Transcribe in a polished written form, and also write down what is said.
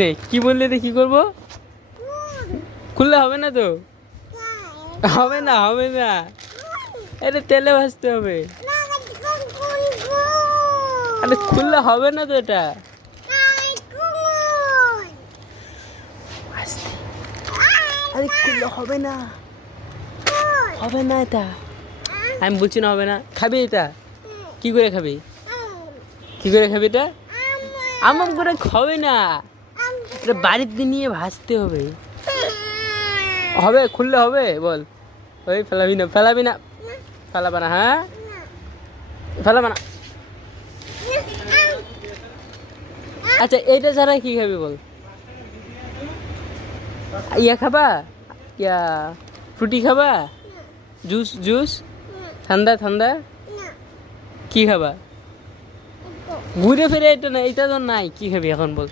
নে কি বললে রে, কি করবো? খুললে হবে না তো, হবে না হবে না, এটা তেলে ভাজতে হবে। আরে খুললে হবে না তো এটা। আরে খুললে হবে না, হবে না এটা, আমি বলছি না হবে না। খাবি এটা? কি করে খাবি? কি করে খাবি এটা? আমার করে খাবে না, এটা বাড়িতে নিয়ে ভাজতে হবে। হবে, খুললে হবে বল। ওই ফেলাবি না, ফেলাবি না, ফেলাবা না, হ্যাঁ ফেলাবা না। আচ্ছা এইটা ছাড়া কি খাবি বল? ইয়া খাবা, ইয়া ফ্রুটি খাবা, জুস জুস, ঠান্ডা ঠান্ডা, কি খাবা? ঘুরে ফিরে এটা না, এটা তো নাই, কি খাবি এখন বল?